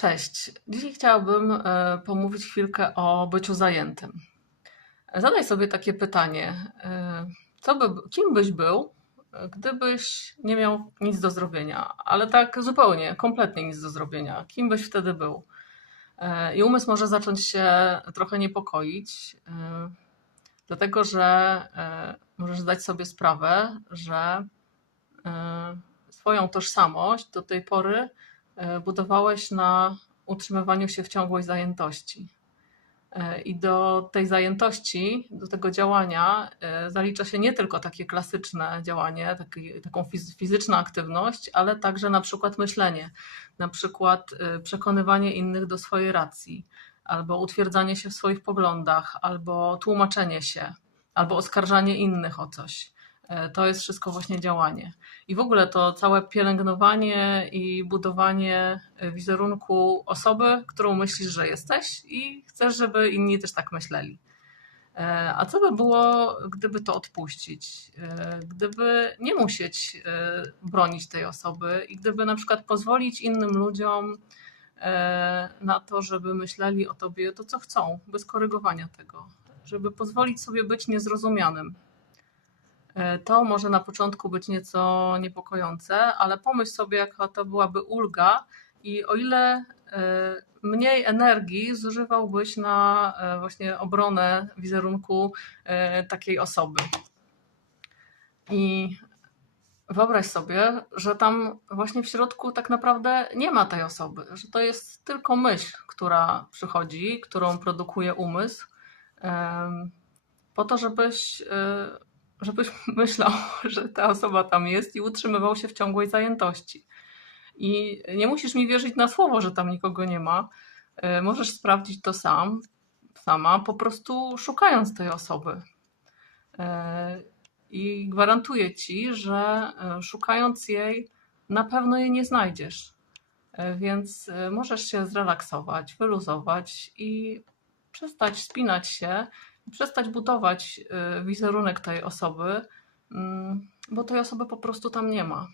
Cześć. Dzisiaj chciałabym e, pomówić chwilkę o byciu zajętym. Zadaj sobie takie pytanie: e, co by, kim byś był, gdybyś nie miał nic do zrobienia, ale tak zupełnie, kompletnie nic do zrobienia? Kim byś wtedy był? E, I umysł może zacząć się trochę niepokoić, dlatego że możesz zdać sobie sprawę, że swoją tożsamość do tej pory budowałeś na utrzymywaniu się w ciągłej zajętości. E, I do tej zajętości, do tego działania e, zalicza się nie tylko takie klasyczne działanie, taki, taką fiz- fizyczną aktywność, ale także na przykład myślenie, na przykład e, przekonywanie innych do swojej racji, albo utwierdzanie się w swoich poglądach, albo tłumaczenie się, albo oskarżanie innych o coś. E, To jest wszystko właśnie działanie. I w ogóle to całe pielęgnowanie i budowanie e, wizerunku osoby, którą myślisz, że jesteś i chcesz, żeby inni też tak myśleli. E, A co by było, gdyby to odpuścić? Gdyby nie musieć bronić tej osoby i gdyby na przykład pozwolić innym ludziom na to, żeby myśleli o tobie to, co chcą, bez korygowania tego, żeby pozwolić sobie być niezrozumianym. E, To może na początku być nieco niepokojące, ale pomyśl sobie, jaka to byłaby ulga i o ile e, mniej energii zużywałbyś na e, właśnie obronę wizerunku takiej osoby. I wyobraź sobie, że tam właśnie w środku tak naprawdę nie ma tej osoby, że to jest tylko myśl, która przychodzi, którą produkuje umysł, po to, żebyś żebyś myślał, że ta osoba tam jest i utrzymywał się w ciągłej zajętości. I nie musisz mi wierzyć na słowo, że tam nikogo nie ma. E, Możesz sprawdzić to sam, sama, po prostu szukając tej osoby. E, I gwarantuję ci, że e, szukając jej, na pewno jej nie znajdziesz. Więc możesz się zrelaksować, wyluzować i przestać spinać się przestać budować y, wizerunek tej osoby, mm, bo tej osoby po prostu tam nie ma.